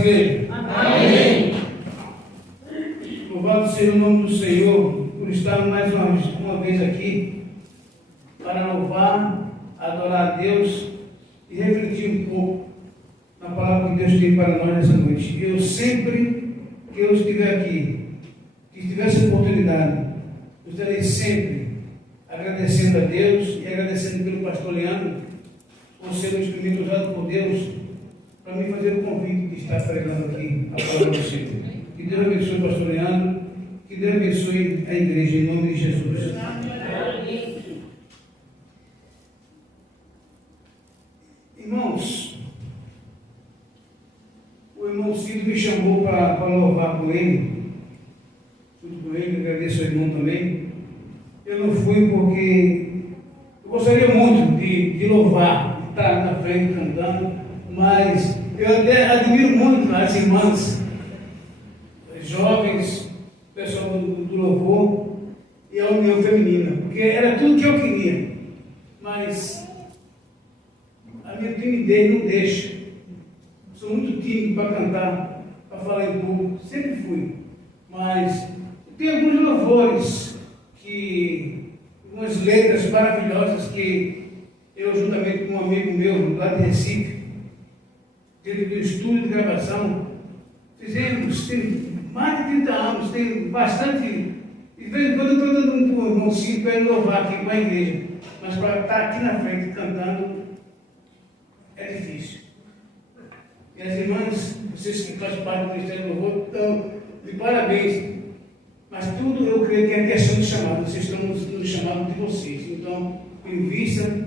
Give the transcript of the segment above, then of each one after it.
igreja? Amém. Louvado seja o nome do Senhor por estar mais uma vez aqui para louvar, adorar a Deus e refletir um pouco na palavra que Deus tem para nós nessa noite. Eu sempre que eu estiver aqui, que tiver essa oportunidade, eu estarei sempre agradecendo a Deus e agradecendo pelo pastor Leandro por ser um instrumento usado por Deus para me fazer o convite de estar pregando aqui a palavra do Senhor. Que Deus abençoe o pastor Leandro, que Deus abençoe a igreja em nome de Jesus. Irmãos, o irmão Cid me chamou para louvar com ele, junto com ele, agradeço ao irmão também. Eu não fui porque eu gostaria muito de louvar, de estar na frente cantando, mas eu até admiro muito as irmãs, as jovens, o pessoal do louvor e a união feminina, porque era tudo que eu queria, mas a minha timidez não deixa. Sou muito tímido para cantar, para falar em público, sempre fui, mas tem alguns louvores, algumas letras maravilhosas que eu, juntamente com um amigo meu lá de Recife, dentro do estúdio de gravação, fizemos, tem mais de 30 anos, tem bastante, de vez em quando eu estou dando um pulmãozinho para ele louvar aqui com a igreja, mas para estar aqui na frente cantando é difícil. E as irmãs, vocês que fazem parte do Ministério do Louvor, estão de parabéns. Mas tudo eu creio que é questão de chamado. Vocês estão no chamado de vocês. Então, invistam,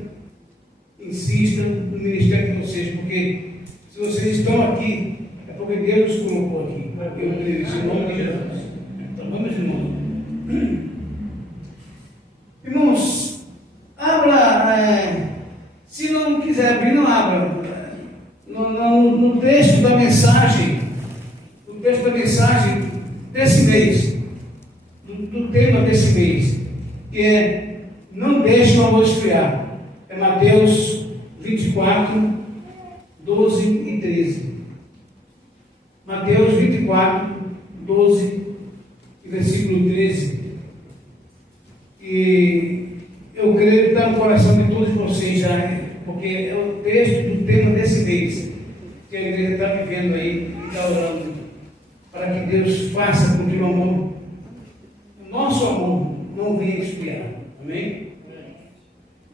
insistam no ministério de vocês, porque se vocês estão aqui, é porque Deus os colocou aqui. Eu creio isso em nome de Jesus. Então, vamos, irmãos. Irmãos, abra, se não quiser abrir, não abra. No texto da mensagem, desse mês, do tema desse mês, que é não deixe o amor esfriar. É Mateus 24, 12 e 13. Mateus 24, 12 e versículo 13. E eu creio que está no coração de todos vocês já, porque é o texto do tema desse mês, que a igreja está vivendo aí e está orando, para que Deus faça com que o amor, o nosso amor, não venha esfriar. Amém?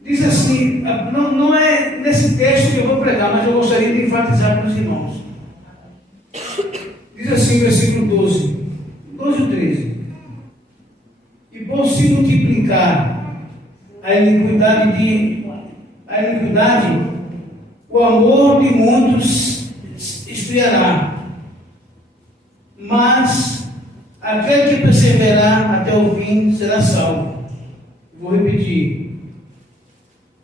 Diz assim, não é nesse texto que eu vou pregar, mas eu gostaria de enfatizar para os irmãos. Diz assim, versículo 12 e 13. E por se multiplicar a iniquidade, o amor de muitos esfriará, mas aquele que perseverar até o fim será salvo. Vou repetir.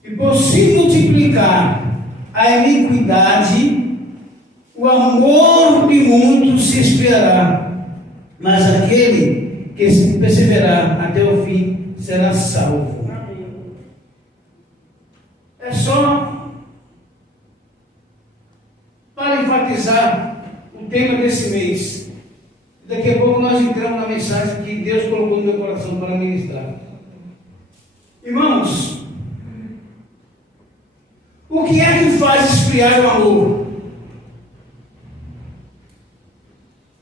E por se multiplicar a iniquidade, o amor de muitos se esfriará, mas aquele que perseverar até o fim será salvo. É só para enfatizar o tema desse mês. Daqui a pouco nós entramos na mensagem que Deus colocou no meu coração para ministrar. Irmãos, o que é que faz esfriar o amor?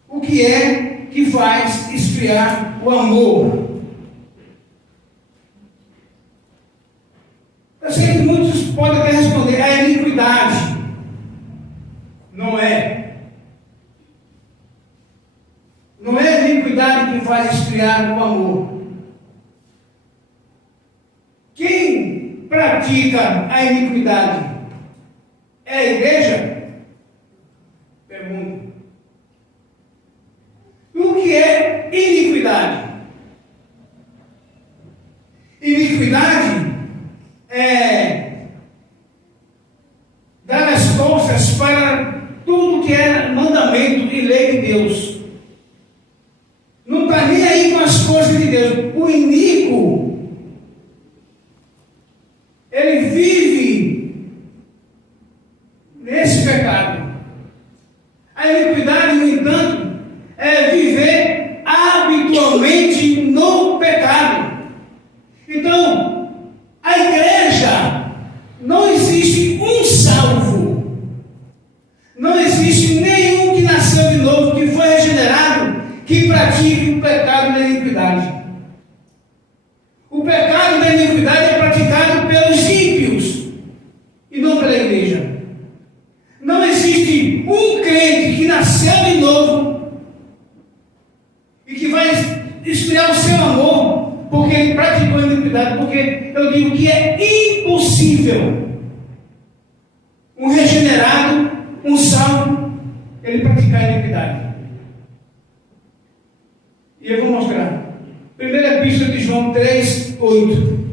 O que é que faz esfriar o amor? Eu sei que muitos podem até responder, a iniquidade. Não é. Não é a iniquidade que faz esfriar o amor. Quem pratica a iniquidade é a igreja? Pergunta. O que é iniquidade? Iniquidade é dar as costas para tudo que é mandamento e lei de Deus. Não está nem aí com as coisas de Deus. O iníquo, ele vive nesse pecado. A A iniquidade, no entanto, é viver habitualmente no pecado. Então, a igreja, não existe um salvo, não existe nenhum que nasceu de novo, que foi regenerado, que pratique o pecado da iniquidade. O pecado da iniquidade é praticado pelos ímpios e não pela igreja. Não existe um crente que nasceu de novo e que vai esfriar o seu amor porque ele praticou a iniquidade, porque eu digo que é impossível um regenerado, um salvo, ele praticar a iniquidade. E eu vou mostrar. Primeira Epístola de João 3, 8.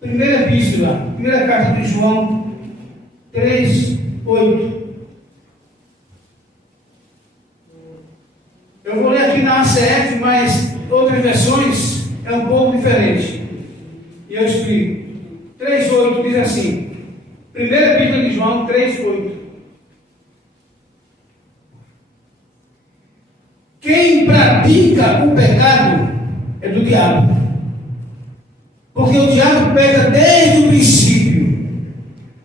Primeira Epístola, primeira carta de João 3, 8. Eu vou ler aqui na ACF, mas outras versões é um pouco diferente. E eu explico. 3, 8 diz assim. Primeira Epístola de João 3, 8. Quem pratica o pecado é do diabo, porque o diabo peca desde o princípio.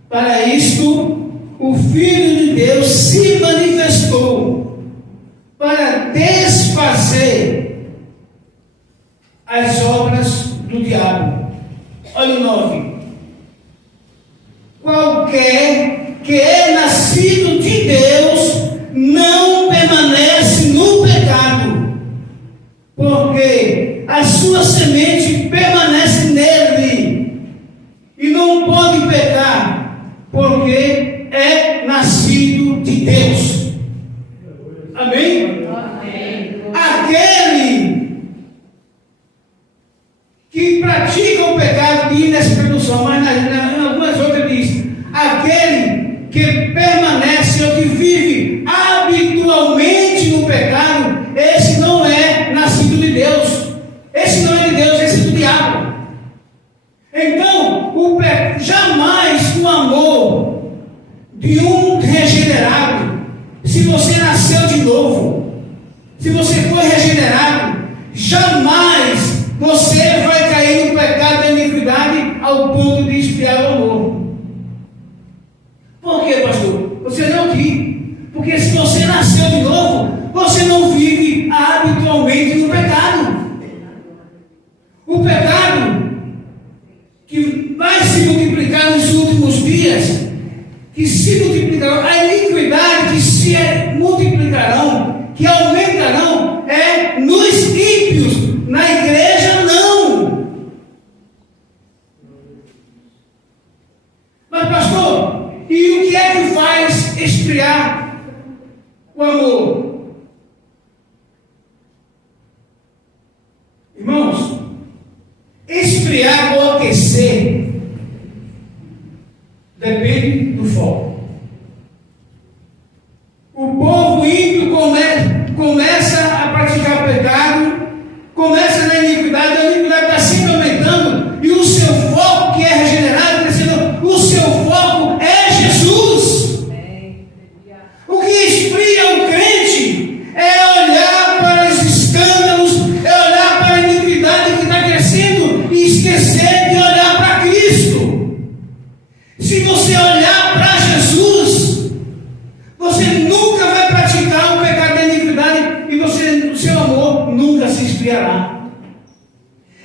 Para isto, o Filho de Deus se manifestou para desfazer as obras do diabo. Olha o 9. Qualquer que é nascido de Deus não permanece no pecado, porque a sua semente permanece nele e não pode pecar, porque é nascido de Deus. Amém? Amém. Aquele que pratica o pecado, diz nessa tradução, mas em algumas outras diz, aquele que permanece ou que vive habitualmente no pecado, esse não é nascido de Deus. Esse não é de Deus, esse é do diabo. Então, jamais o amor de um regenerado, se você nasceu de novo, se você foi regenerado, jamais você vai cair no pecado da iniquidade ao ponto de esfriar o amor. Por quê, pastor? Você não ri. Porque se você nasceu de novo, você não vive habitualmente no pecado. O pecado que vai se multiplicar nos últimos dias, que se multiplicarão, a iniquidade que se multiplicarão, que aumentarão, é nos ímpios, na igreja não. Mas pastor, e o que é que faz esfriar o amor? Irmãos, esfriar ou aquecer depende do foco. O povo ímpio começa a praticar pecado, começa na iniquidade, a iniquidade está sempre aumentando, e o seu foco, que é regenerado, crescendo, o seu foco é Jesus. O que esfria o crente é olhar para os escândalos, é olhar para a iniquidade que está crescendo e esquecer de olhar para Cristo. Se você olhar para Jesus, você nunca vai praticar o pecado da iniquidade e o seu amor nunca se esfriará.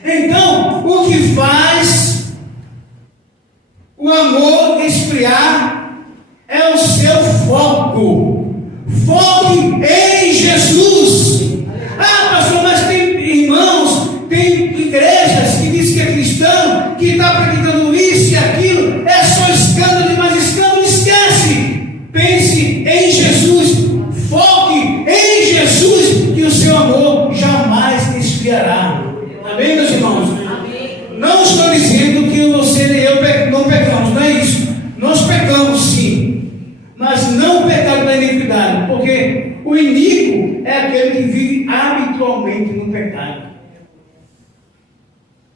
Então, o que faz o amor esfriar é o seu foco. Foque em Jesus. Ah, pastor, mas tem irmãos, tem igrejas que dizem que é cristão, que está praticando isso e aquilo, é só escândalo, mas escândalo esquece. Pense em Jesus, foque em Jesus, que o seu amor jamais esfriará. Amém, meus irmãos? Amém. Não estou dizendo que você nem eu não pecamos, não é isso. Nós pecamos sim, mas não o pecado da iniquidade, porque o iníquo é aquele que vive habitualmente no pecado.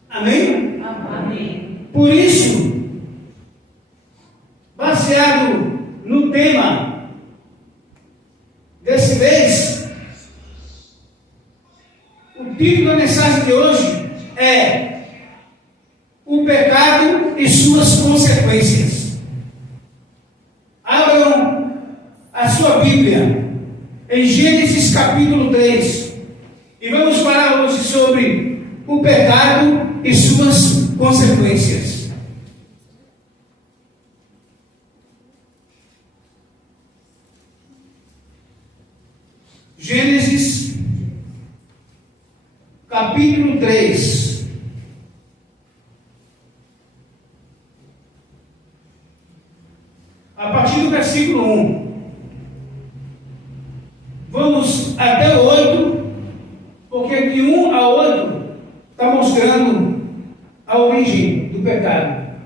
Amém? Amém. Por isso, baseado no tema desse mês, o título da mensagem de hoje é o pecado e suas consequências. Abram a sua Bíblia em Gênesis capítulo 3 e vamos falar hoje sobre o pecado e suas consequências. Gênesis capítulo 3. A partir do versículo 1. Vamos até o 8, porque de 1 a 8 está mostrando a origem do pecado.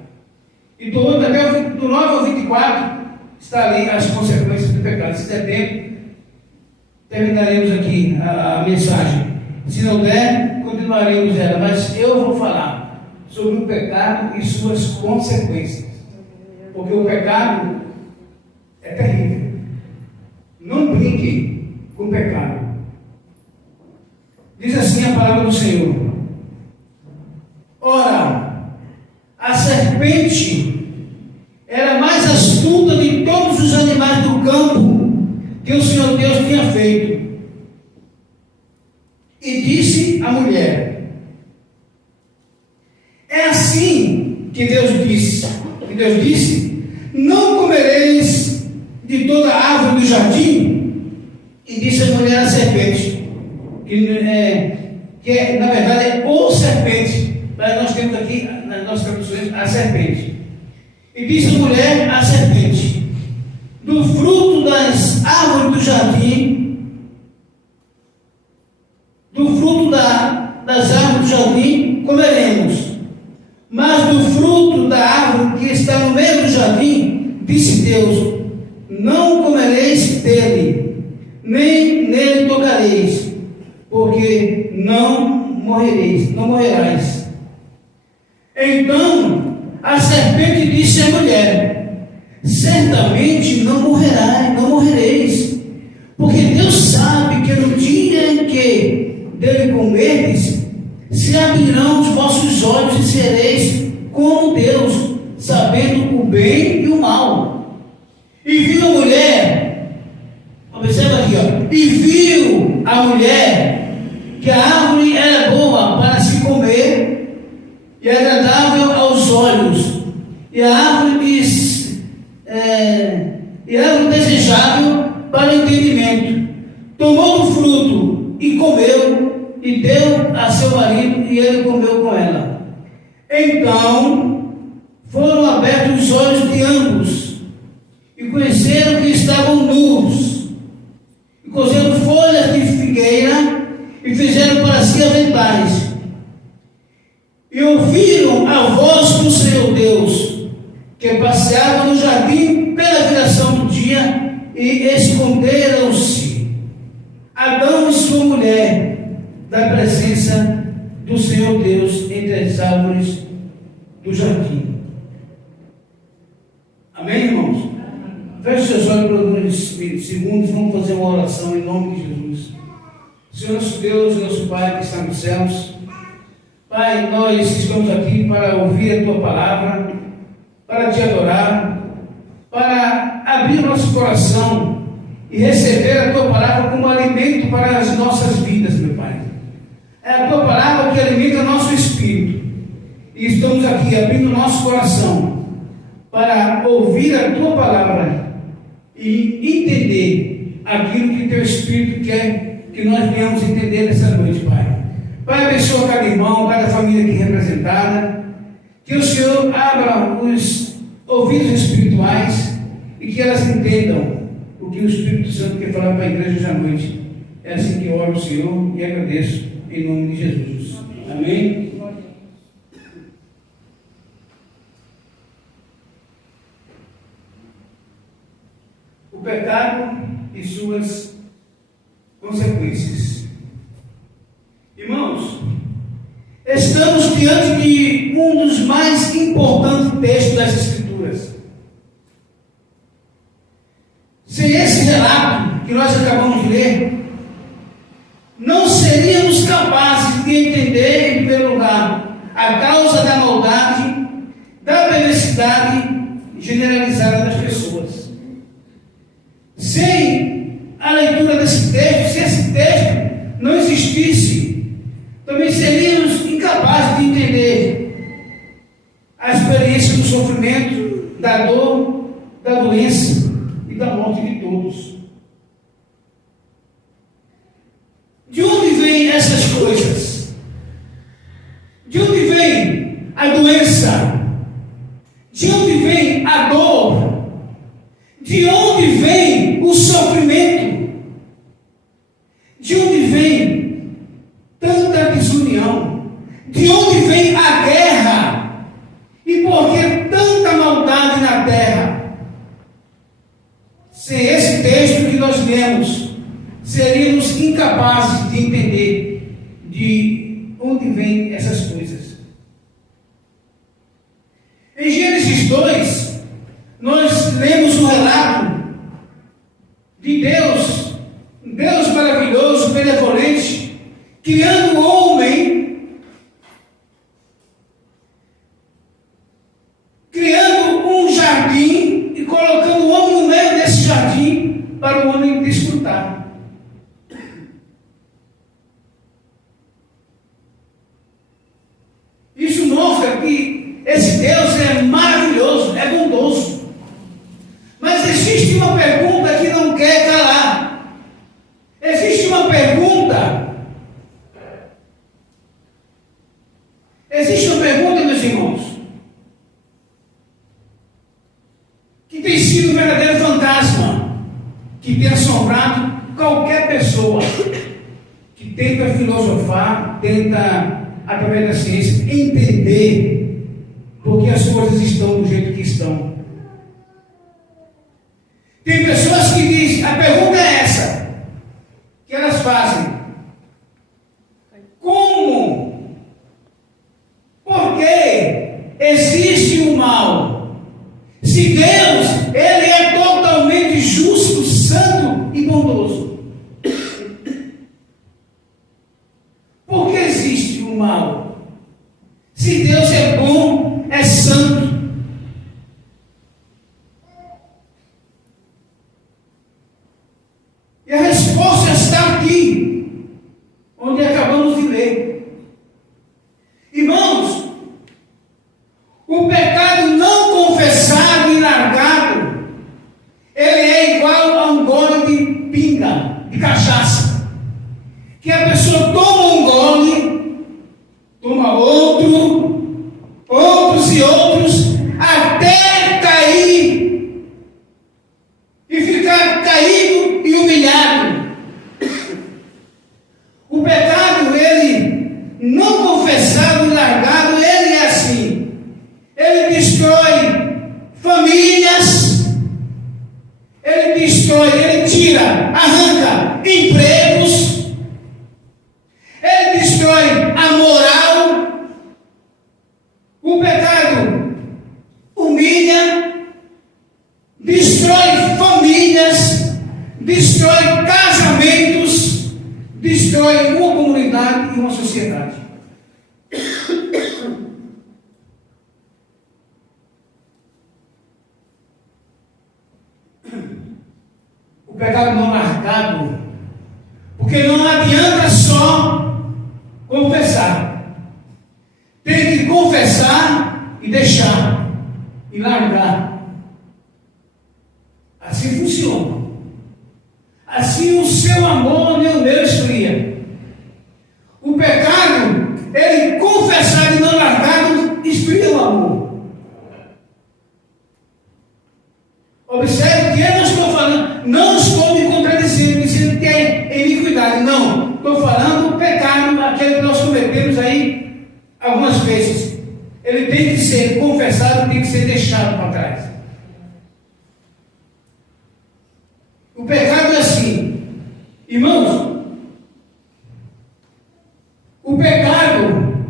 E do 8 até do 9 ao 24 está ali as consequências do pecado. Se der tempo, terminaremos aqui a mensagem. Se não der, continuaremos ela. Mas eu vou falar sobre o pecado e suas consequências. Porque o pecado é terrível. Não brinque com o pecado. Diz assim a palavra do Senhor: ora, a serpente era mais astuta de todos os animais do campo que o Senhor Deus tinha feito. E disse à mulher: é assim que Deus disse. Que Deus disse: não comereis de toda a árvore do jardim. E disse a mulher à serpente, que na verdade é o serpente, mas nós temos aqui nas nossas traduções a serpente. E disse a mulher à serpente: do fruto das árvores do jardim, do fruto das árvores do jardim comeremos, mas do fruto da árvore que está no meio do jardim, disse Deus: não comereis dele, nem nele tocareis, porque não morrerás. Então a serpente disse à mulher: certamente não morrereis, porque Deus sabe que no dia em que dele comerdes, se abrirão os vossos olhos e sereis como Deus, sabendo o bem e o mal. E viu a mulher, observa aqui, e viu a mulher que a árvore era boa para se comer e agradável aos olhos, e a árvore desejável para o entendimento. Tomou do fruto e comeu, e deu a seu marido, e ele comeu com ela. Então foram abertos os olhos de ambos, e conheceram que estavam nus, e cozeram folhas de figueira, e fizeram para si aventais. E ouviram a voz do Senhor Deus, que passeava no jardim pela viração do dia, e esconderam-se Adão e sua mulher da presença do Senhor Deus entre as árvores do jardim. Amém, irmãos? Feche seus olhos por alguns segundos, vamos fazer uma oração em nome de Jesus. Senhor nosso Deus, nosso Pai que está nos céus, Pai, nós estamos aqui para ouvir a Tua palavra, para Te adorar, para abrir nosso coração e receber a Tua palavra como alimento para as nossas vidas, meu Pai. É a Tua palavra que alimenta nosso espírito. E estamos aqui abrindo nosso coração para ouvir a Tua palavra e entender aquilo que Teu Espírito quer que nós venhamos entender nessa noite, Pai. Pai, abençoa cada irmão, cada família aqui representada. Que o Senhor abra os ouvidos espirituais e que elas entendam o que o Espírito Santo quer falar para a igreja hoje à noite. É assim que eu oro ao Senhor e agradeço em nome de Jesus. Amém? O pecado e suas consequências. Irmãos, estamos diante de um dos mais importantes textos das Escrituras. sem esse relato que nós acabamos de ler, não seríamos capazes de entender, em primeiro lugar, a causa da maldade, da perversidade generalizada das pessoas. Sem a leitura desse texto, se esse texto não existisse, também seríamos incapazes de entender a experiência do sofrimento, da dor, da doença e da morte de todos. De onde vêm essas coisas? De onde vem a doença? De onde vem a dor? De onde vem o sofrimento? De onde vem tanta desunião? De onde vem a guerra? E por que tanta maldade na terra? Sem esse texto que nós lemos, seríamos incapazes de entender de onde vêm essas coisas. Em Gênesis 2, nós lemos um relato de Deus, um Deus maravilhoso, benevolente, criando o homem, criando um jardim e colocando o homem no meio desse jardim para o homem desfrutar. Isso mostra que esse Deus é maravilhoso, é bondoso. Mas existe uma pergunta que não quer calar. Existe uma pergunta. Existe uma pergunta, meus irmãos, que tem sido um verdadeiro fantasma, que tem assombrado qualquer pessoa que tenta filosofar, tenta, através da ciência, entender porque as coisas estão do jeito que estão. Tem pessoas que dizem, a pergunta é essa, que elas fazem: como? Por que existe o mal? Se Deus, Ele é totalmente justo, santo e bondoso. Por que existe o mal? Se Deus é bom, é santo. E a resposta está aqui, onde acabamos de ler. Irmãos, o pecado não confessado e largado, ele é igual a um gole de pinga, de cachaça, que a pessoa toma um gole, toma outro, outros e outros, até cair e ficar caído e humilhado. O pecado, ele não confessado e largado, ele é assim. Ele destrói famílias, ele destrói, ele tira, arranca empregos, ele destrói a moral. O pecado humilha, destrói famílias, destrói casamentos, destrói uma comunidade e uma sociedade. O pecado não marcado, porque não adianta só confessar, tem que confessar e deixar, e largar. Assim funciona. Assim o seu amor nem o meu esfria. O pecado, ele confessado e não largado, esfria o amor. Observe que eu não estou falando, não estou me contradizendo, dizendo que é iniquidade. Não, estou falando do pecado, aquele que nós cometemos aí algumas vezes. Ele tem que ser confessado, tem que ser deixado para trás. O pecado é assim, irmãos, o pecado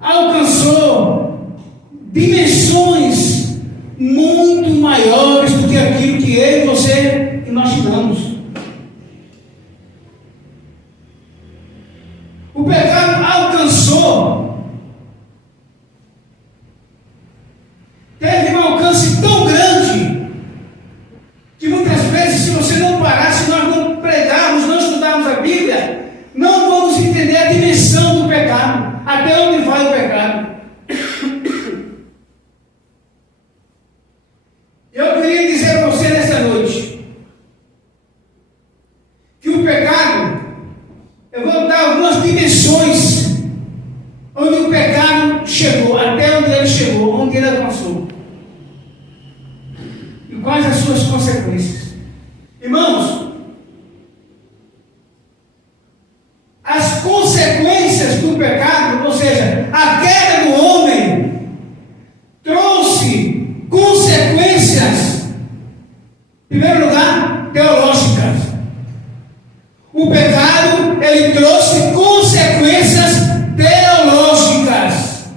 alcançou dimensões muito maiores do que aquilo que eu e você e nós Em primeiro lugar, teológicas. O pecado, ele trouxe consequências teológicas.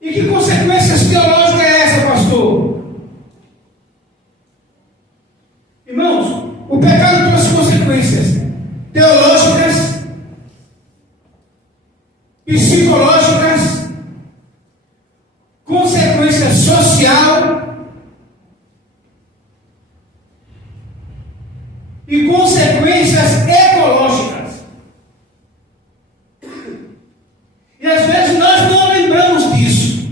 E que consequências teológicas é essa, pastor? Irmãos, o pecado trouxe consequências teológicas, psicológicas, consequência social e consequências ecológicas. E às vezes nós não lembramos disso.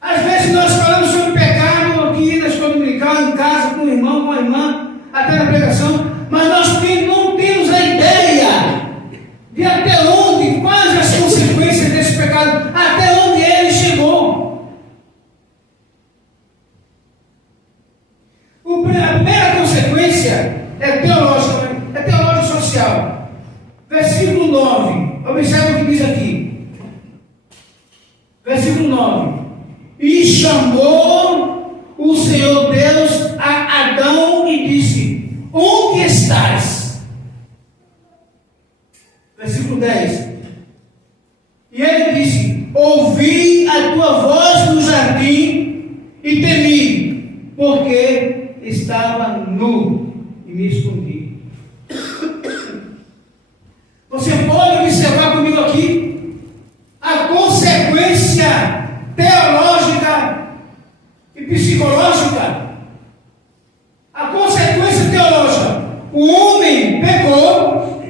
Às vezes nós falamos sobre pecado aqui na escola dominical, em casa, com o irmão, com a irmã, até na pregação, mas nós não temos a ideia de até onde, quais as consequências desse pecado, até onde ele chegou. A primeira consequência é teológica social. Versículo 9, observe o que diz aqui. Versículo 9: E chamou o Senhor Deus a Adão e disse: Onde estás? Versículo 10: E ele disse: Ouvi a tua voz no jardim e temi, porque estava nu e me escondi. Você pode observar comigo aqui a consequência teológica e psicológica. A consequência teológica: o homem pecou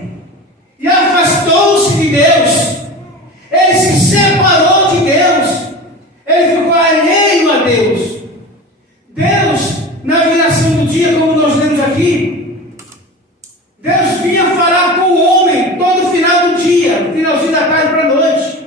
e afastou-se de Deus, ele se separou de Deus, ele ficou alheio a Deus. Deus, na viração do dia, como nós lemos aqui, Deus vinha falar com o homem todo final do dia, finalzinho da tarde para a noite.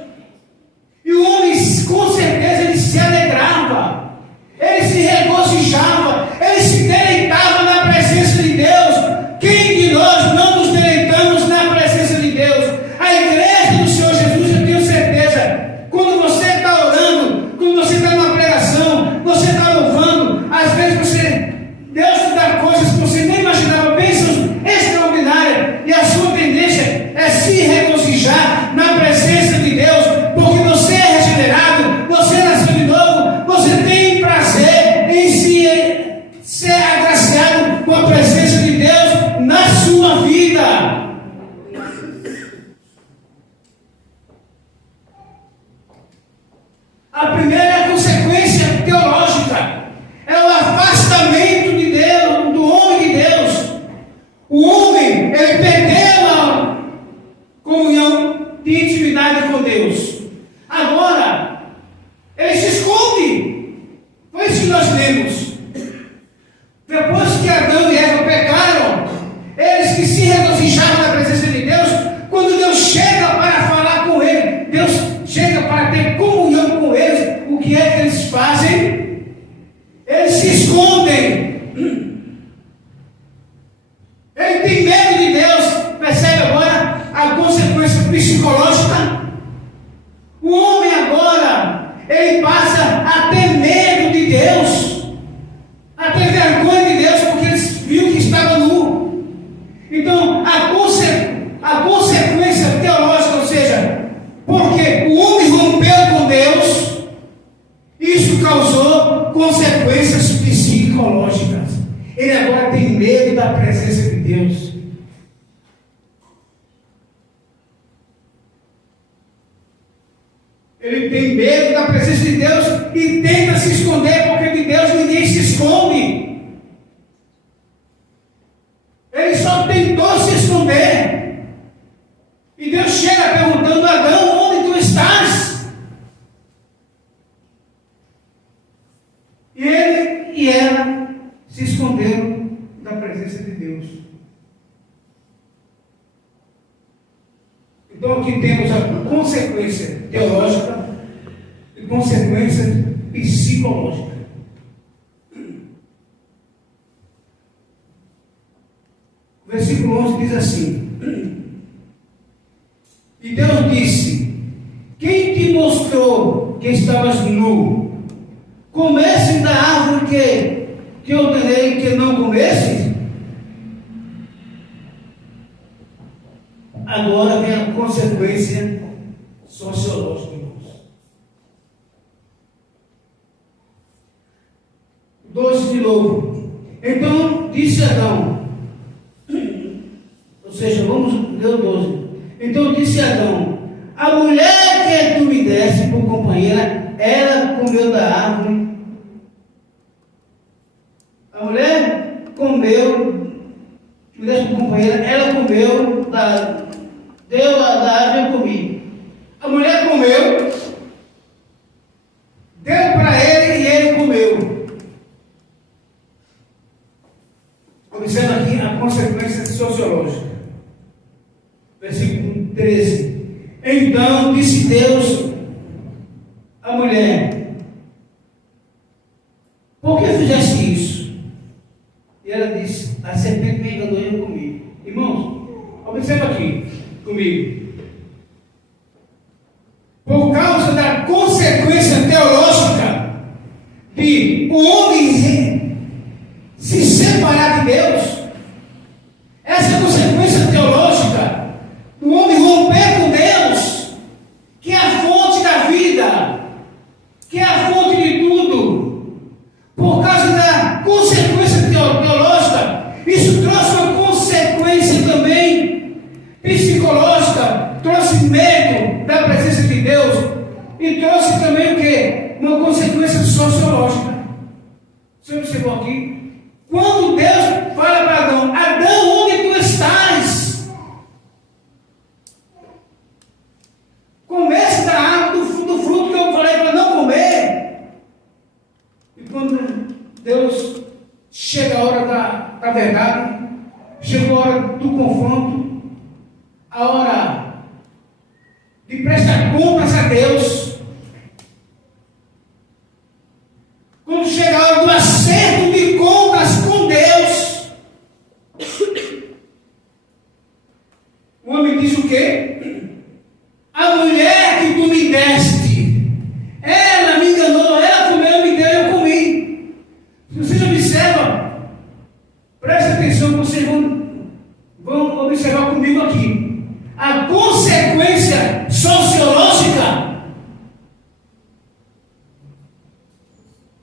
E o homem, com certeza, ele se alegrava, ele se regozijava, ele se deleitava na presença de Deus. Quem de nós não nos deleitamos na presença de Deus? A igreja do Senhor Jesus, eu tenho certeza, quando você está orando, quando você está numa pregação, você está louvando, às vezes Deus te dá coisas que você nem imaginava, bênçãos extraordinárias, e a sua tendência é se regozijar na presença de Deus, porque você é regenerado, você nasceu de novo, você tem prazer em ser agraciado com a presença de Deus na sua vida. A primeira consequência teológica é o afastamento de Deus, do homem de Deus. O homem, ele perdeu a comunhão de intimidade com Deus. Agora, ele se esconde. Foi isso que nós lemos. Depois que Adão e Eva pecaram, eles que se regozijavam na presença de Deus, quando Deus chega para falar com eles, Deus chega para ter comunhão com eles, o que é que eles fazem? Eles se escondem. Ele tem medo de Deus. Percebe agora a consequência psicológica? O homem agora, ele passa a ter medo de Deus, a ter vergonha de Deus, porque ele viu que estava nu. Então, a consequência teológica, ou seja, porque o homem rompeu com Deus, isso causou consequências psicológicas. Ele agora tem medo da presença de Deus. Ele tem medo da presença de Deus e tenta se esconder, porque de Deus ninguém se esconde. Ele só tentou se esconder. E Deus chega perguntando: Adão, onde tu estás? E ele e ela se esconderam da presença de Deus. Então aqui temos a consequência teológica e consequência psicológica. O versículo 11 diz assim: E Deus disse: que estavas nu. Comesse da árvore que eu ordenei que não comesses? Agora vem a consequência sociológica, irmãos. 12 de novo. Então disse Adão, ou seja, vamos ler o 12. Então disse Adão: a mulher que tu me deste por companheira, ela comeu da árvore. A mulher comeu, me deste por companheira, ela comeu deu da árvore e eu comi. A mulher comeu, deu para ele e ele comeu. Observa aqui a consequência sociológica. Versículo 13. Então disse Deus à mulher: por que fizeste isso? E ela disse: a serpente me enganou e eu comi. Irmãos, observa aqui comigo. Por causa da consequência teológica de o homem se separar de Deus, essa consequência teológica do homem romper com Deus, que é a fonte da vida, que é a fonte de tudo, por causa da consequência teológica, isso trouxe uma consequência também psicológica, trouxe medo da presença de Deus e trouxe também o quê? Uma consequência sociológica. Você observou aqui? Quando Deus fala para Adão: Adão, onde tu estás? Comece da árvore do fruto que eu falei para não comer. E quando Deus chega a hora da verdade, chegou a hora do confronto, a hora de prestar contas a Deus, quando chega a hora do acerto de contas com Deus, o homem diz o quê? A mulher que tu me deste, ela me enganou, ela comeu, me deu, eu comi. Vocês observam, presta atenção, vocês vão observar comigo aqui. A consequência sociológica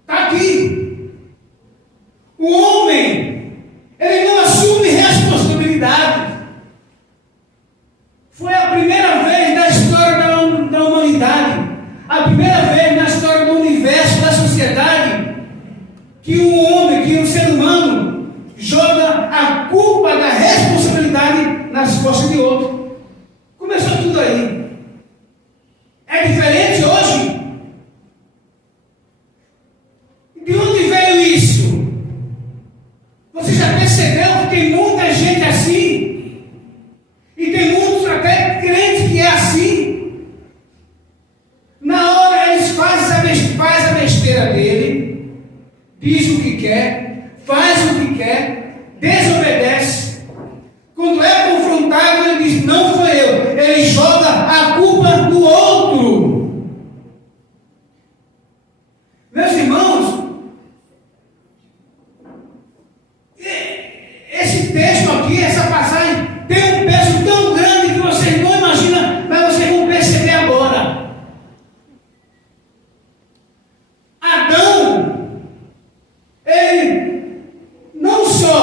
está aqui. O homem, ele não assume responsabilidade. Foi a primeira vez na história da humanidade, a primeira vez na história do universo, da sociedade, que um homem, que um ser humano joga a culpa da responsabilidade nas costas de outro. Começou tudo aí. É diferente hoje? De onde veio isso? Você já percebeu que tem muita gente assim? E tem muitos até crentes que é assim. Na hora eles faz a besteira dele, diz o que quer, faz o que quer, desobedece. Quando é confrontado, ele diz: não foi eu. Ele joga a culpa do outro. Meus irmãos, esse texto aqui, essa passagem, tem um peso tão grande que vocês não imaginam, mas vocês vão perceber agora. Adão, ele não só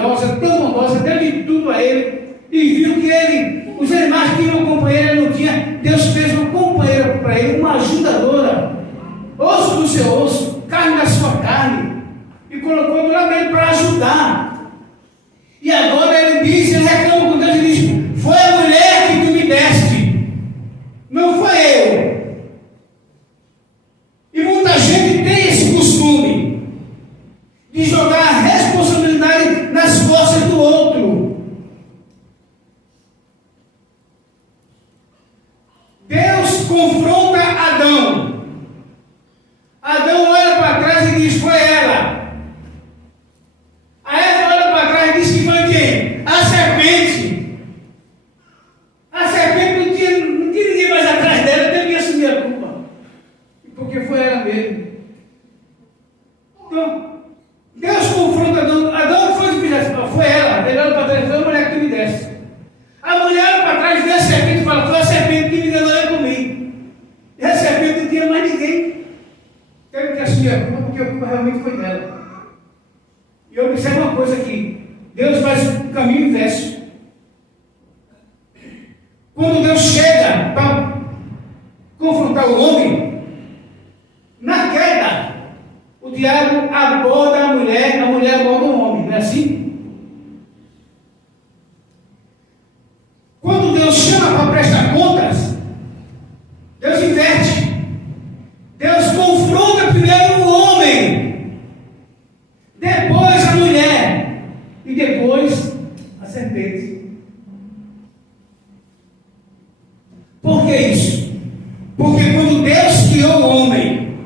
tão bondosa, deu de tudo a ele, e viu que os animais tinham uma companheira, ele não tinha. Deus fez uma companheira para ele, uma ajudadora, osso do seu osso, carne da sua carne, e colocou do lado dele para ajudar. E agora ele reclama com Deus e diz: foi a mulher que tu me deste, não foi eu. E muita gente tem esse costume de jogar a responsabilidade nas costas do outro. Deus confronta Adão. Adão olha para trás e diz: foi ela. A Eva olha para trás e diz que foi quem? A serpente. A serpente não tinha ninguém mais atrás dela, teve que assumir a culpa. Porque foi ela mesmo. Então, Deus confronta Adão. Adão foi ela. Ele olha para trás e foi a mulher que tu me deste. A mulher olha para trás, vê a serpente e fala: foi a serpente que me enganou, eu comi. E a serpente não tinha mais ninguém. Teve que assumir a culpa, porque a culpa realmente foi dela. E observe uma coisa aqui: Deus faz o caminho inverso. Quando Deus chega para confrontar o homem, na queda, o diabo aborda a mulher aborda o homem, não é assim? Quando Deus chama para prestar contas, Deus inverte. Deus confronta primeiro o homem, depois a mulher e depois a serpente. Por que isso? Porque quando Deus criou o homem,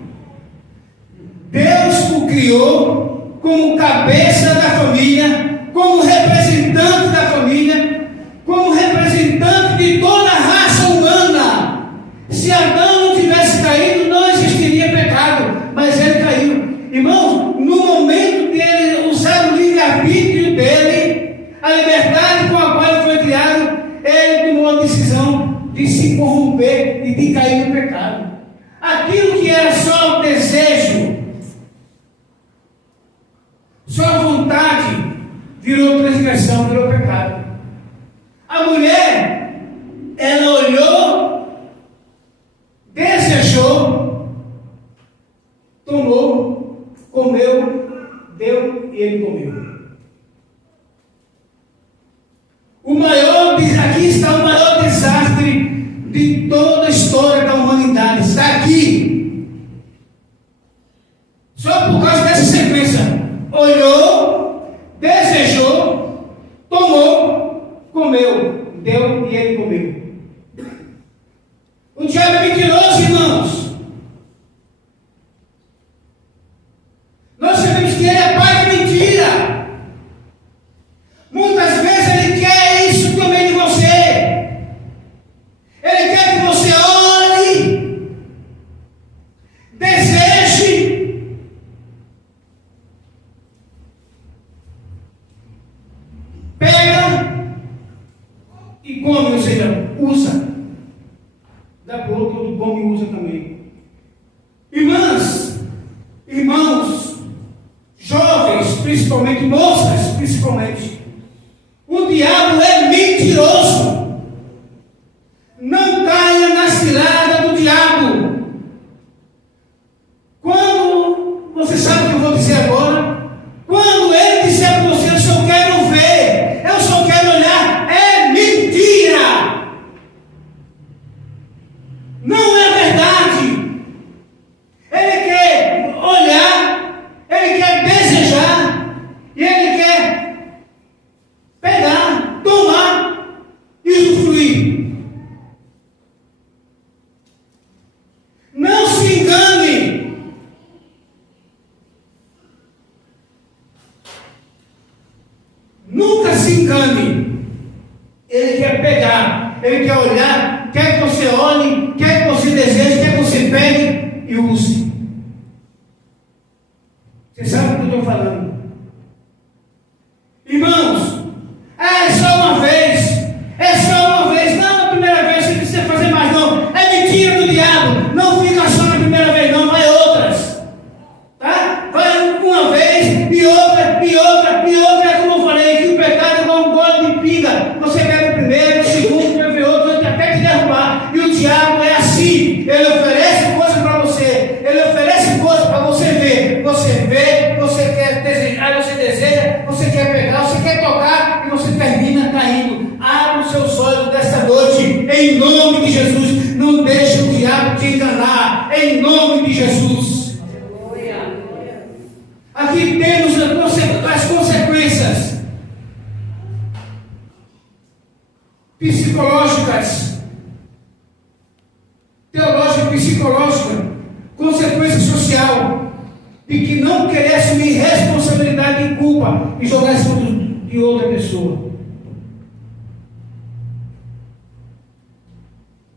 Deus o criou como cabeça da família, como representante da família, como representante de toda a raça humana. Se Adão não tivesse caído, não existiria pecado, mas ele caiu. Irmãos, no momento dele usar o livre-arbítrio dele, a liberdade com a qual ele foi criado, ele tomou a decisão de se corromper e de cair no pecado. Aquilo que era só o desejo, só a vontade, virou transgressão, virou pecado. A mulher, ela olhou, desejou, tomou, comeu, deu e ele comeu. Aqui está o maior desastre de toda a história da humanidade. Está aqui. Só por causa dessa sequência. Olhou, desejou, tomou, comeu, deu e ele comeu. O diabo é mentiroso, irmãos. Nós sabemos que ele é pai de mentira. Muitas vezes ele quer isso também de você. Ele quer que você olhe, deseje, pega e come, ou seja, usa. Dá para o outro come e usa também. Irmãs, irmãos, jovens, principalmente, moças, principalmente, o diabo é mentiroso. Não caia na cilada do diabo. Quando, você sabe o que eu vou dizer agora? Quando ele disser para você: eu só quero ver, eu só quero olhar, é mentira. Não é verdade. Ele quer olhar, ele quer desejar, e ele quer pegar, tomar e usufruir. Não se engane. Nunca se engane. Ele quer pegar, ele quer olhar, quer que você olhe, quer que você deseje, quer que você pegue e use. Você sabe o que eu estou falando? Irmãos, é só uma vez. É só uma vez. Não, a primeira vez você precisa fazer mais, não. É mentira do diabo. Não fica só na primeira vez, não. Vai outras. Tá? Vai uma vez e outra, e outra, e outra. É como eu falei. Aqui temos as consequências psicológicas, teológica, psicológica, consequência social, de que não querer assumir responsabilidade e culpa e jogar isso de outra pessoa.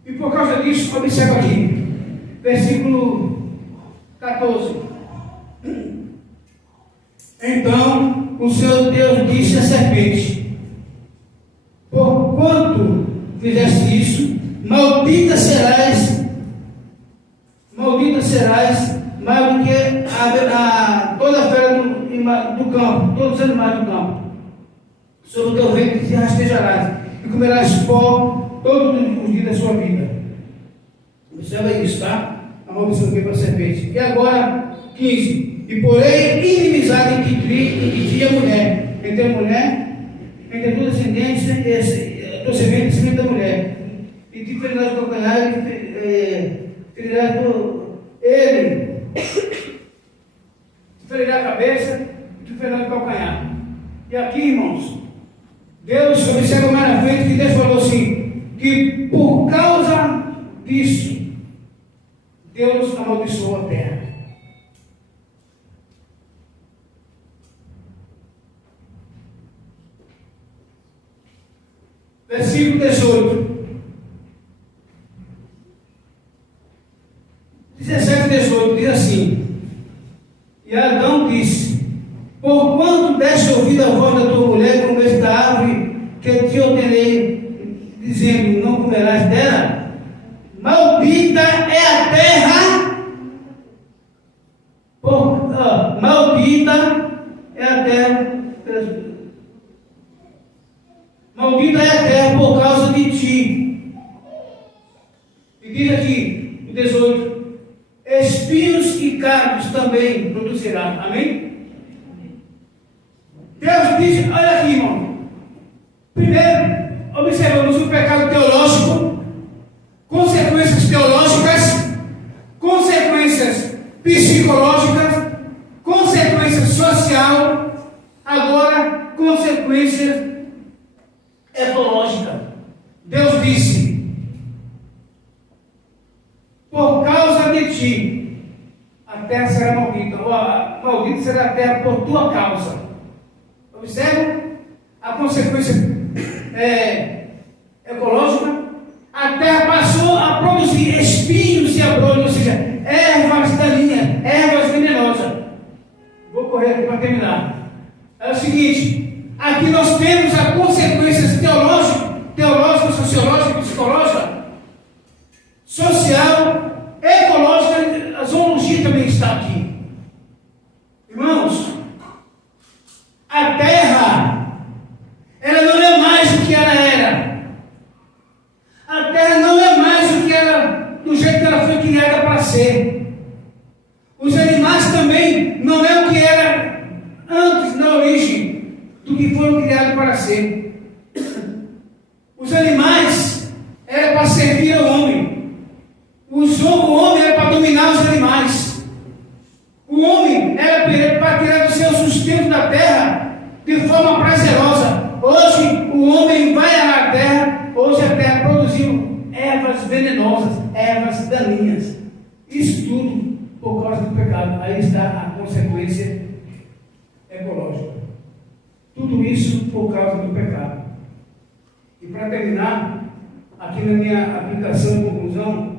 E por causa disso, observa aqui, versículo 14. Então o Senhor Deus disse à serpente: porquanto fizeste isso, maldita serás mais do que toda a fera do campo, todos os animais do campo. Sobre o teu ventre te rastejarás, e comerás pó todos os dias da sua vida. Observa isso, tá? A maldição aqui para a serpente. E agora, 15. E porém inimizade entre ti e a mulher, entre a mulher, entre a tua descendência e a tua semente da mulher. E te ferirás o calcanhar, e ferirás ele. Te ferirá a cabeça, e te ferirá o calcanhar. E aqui, irmãos, Deus observa mais na frente que Deus falou assim, que por causa disso, Deus amaldiçoou a terra. Versículo 18. 17 e 18 diz assim: e Adão disse: porquanto deste ouvido a voz da tua mulher, comeste da árvore que te ordenei, dizendo: não comerás dela, maldita é a terra, maldita é a terra, maldita é a terra por causa de ti. E diz aqui, o 18: espinhos e cardos também produzirá. Amém? Deus diz, olha aqui, irmão. Primeiro, observamos o pecado teológico, consequências teológicas, consequências psicológicas, consequência social, agora consequência ecológica. Deus disse: por causa de ti, a terra será maldita, ou maldita será a terra por tua causa. Observa a consequência ecológica. A terra passou a produzir espinhos e abrolhos, ou seja, ervas daninhas, ervas venenosas. Vou correr aqui para terminar. É o seguinte: aqui nós temos as consequências teológicas, sociológicas, psicológicas, social, ecológica. A zoologia também está aqui. Irmãos, a terra, ela não é mais o que ela era. A terra não é mais o que ela, do jeito que ela foi criada para ser. Os animais também não é o que era antes, na origem, do que foram criados para ser. Os animais eram para servir ao homem. O homem era para dominar os animais. O homem era para tirar o seu sustento da terra de forma prazerosa. Hoje o homem vai à terra, hoje a terra produziu ervas venenosas, ervas daninhas. Isso tudo por causa do pecado. Aí está a consequência ecológica. Tudo isso por causa do pecado. E para terminar, aqui na minha aplicação e conclusão,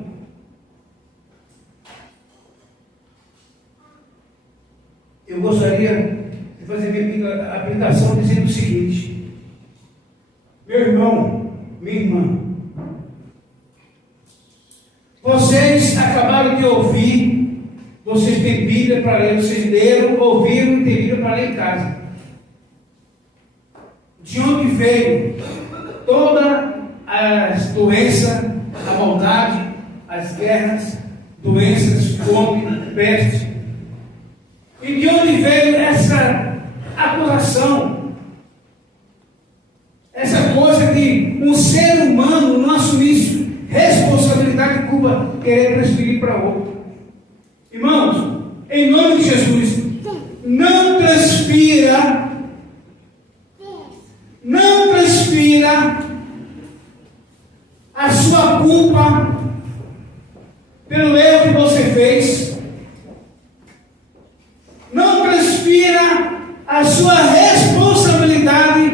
eu gostaria de fazer minha aplicação dizendo o seguinte: meu irmão, minha irmã, vocês acabaram de ouvir, vocês têm Bíblia para ler, vocês leram, ouviram e têm Bíblia para ler em casa. De onde veio todas as doenças, a maldade, as guerras, doenças, fome, peste? E de onde veio essa acusação? Essa coisa de um ser humano não assumir responsabilidade e culpa, querer transferir para outro. Irmãos, em nome de Jesus, não a sua responsabilidade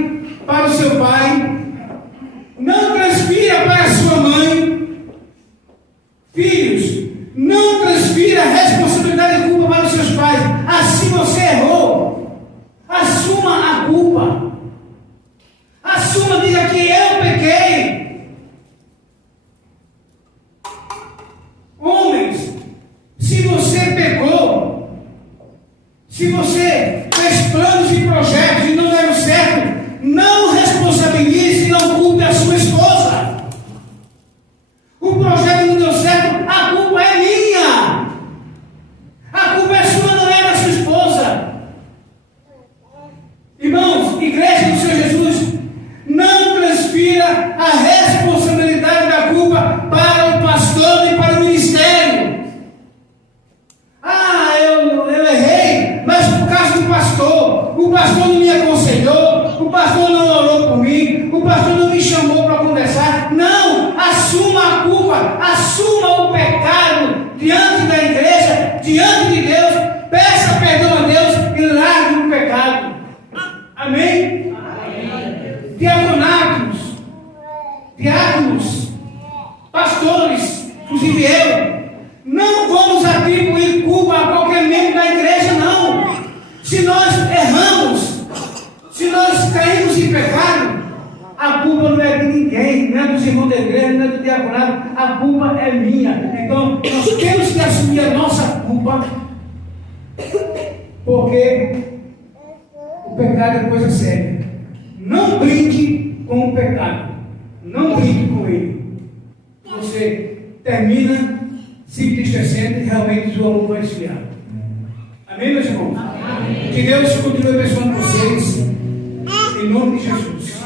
para o seu pai, não transfira para a sua mãe. Filhos, não transfira a responsabilidade e culpa para os seus pais. Assim você errou. Assuma a culpa. Assuma, diga que eu pequei. Homens, se você pecou, se você fez planos e projetos e não deram certo, não responsabilize e não culpe a sua esposa. O projeto não deu certo, a culpa é minha. A culpa é sua, não é da sua esposa. Irmãos, igreja do Senhor Jesus, não transfira a responsabilidade da culpa para o pastor e para o ministério. Ah, eu errei, mas por causa do pastor. O pastor não me aconselhou, o pastor não orou por mim, o pastor não me chamou para conversar. Não, assuma a culpa, assuma o pecado diante da igreja, diante de Deus, peça perdão a Deus e largue o pecado. Amém? Amém. Diáconos, pastores, inclusive eu, não vamos atribuir culpa a qualquer membro da igreja, não. Se nós erramos, se nós caímos em pecado, a culpa não é de ninguém, não é dos irmãos da igreja, não é do diaconato, a culpa é minha. Então, nós temos que assumir a nossa culpa, porque o pecado é coisa séria. Não brinque com o pecado, não brinque com ele. Você termina se entristecendo e realmente o amor vai esfriar. Amém, meus irmãos? Amém. Que Deus continue abençoando vocês, em nome de Jesus.